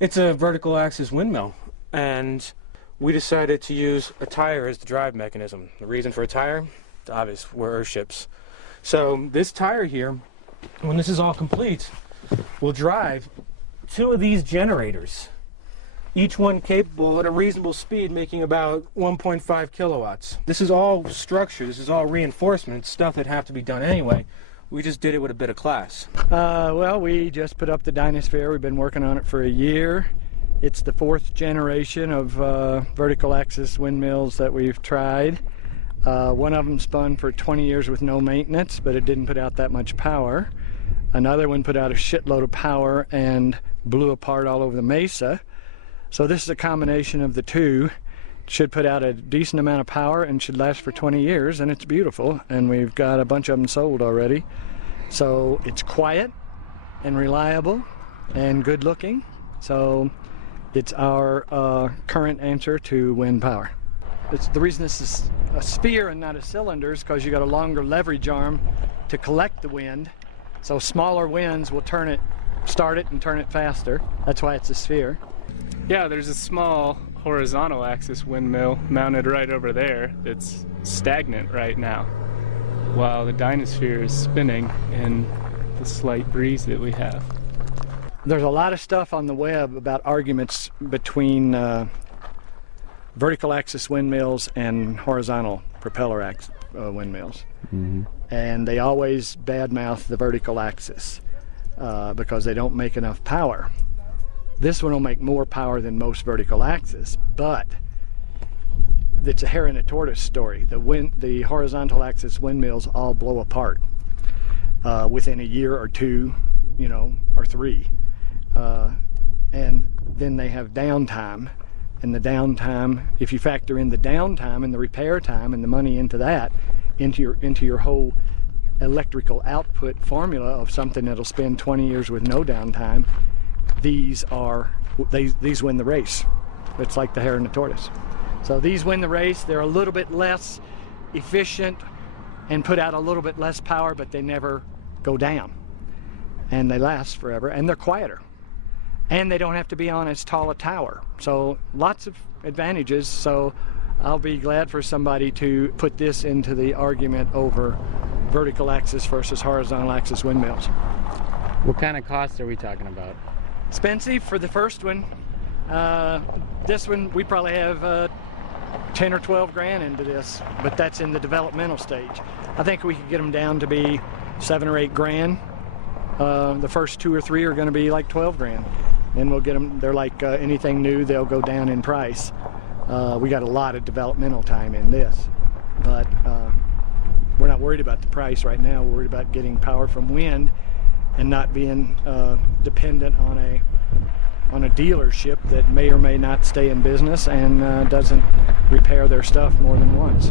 It's a vertical axis windmill, and we decided to use a tire as the drive mechanism. The reason for a tire? It's obvious, we're Earthships. So this tire here, when this is all complete, will drive 2 of these generators, each one capable at a reasonable speed, making about 1.5 kilowatts. This is all structure, this is all reinforcement, stuff that have to be done anyway. We just did it with a bit of class. Well, we just put up the Dynasfera. We've been working on it for a year. It's the 4th generation of vertical axis windmills that we've tried. One of them spun for 20 years with no maintenance, but it didn't put out that much power. Another one put out a shitload of power and blew apart all over the mesa. So this is a combination of the two. Should put out a decent amount of power and should last for 20 years, and it's beautiful, and we've got a bunch of them sold already. So it's quiet and reliable and good looking, so it's our current answer to wind power. It's the reason this is a sphere and not a cylinder is because you got a longer leverage arm to collect the wind, so smaller winds will start it and turn it faster. That's why it's a sphere. Yeah, there's a small horizontal axis windmill mounted right over there that's stagnant right now while the Dynasfera is spinning in the slight breeze that we have. There's a lot of stuff on the web about arguments between vertical axis windmills and horizontal propeller axis windmills. Mm-hmm. And they always badmouth the vertical axis because they don't make enough power. This one will make more power than most vertical axis, but it's a hare and a tortoise story. The horizontal axis windmills all blow apart within a year or 2, or 3. And then they have downtime. And the downtime, if you factor in the downtime and the repair time and the money into that, into your whole electrical output formula of something that'll spend 20 years with no downtime, these win the race. It's like the hare and the tortoise. So these win the race. They're a little bit less efficient and put out a little bit less power, but they never go down. And they last forever, and they're quieter. And they don't have to be on as tall a tower. So lots of advantages. So I'll be glad for somebody to put this into the argument over vertical axis versus horizontal axis windmills. What kind of costs are we talking about? Expensive for the first one. This one we probably have 10 or 12 grand into this, but that's in the developmental stage. I think we could get them down to be 7 or 8 grand. The first 2 or 3 are going to be like 12 grand. Then we'll get them, they're like anything new, they'll go down in price. We got a lot of developmental time in this, but we're not worried about the price right now. We're worried about getting power from wind and not being dependent on a dealership that may or may not stay in business and doesn't repair their stuff more than once.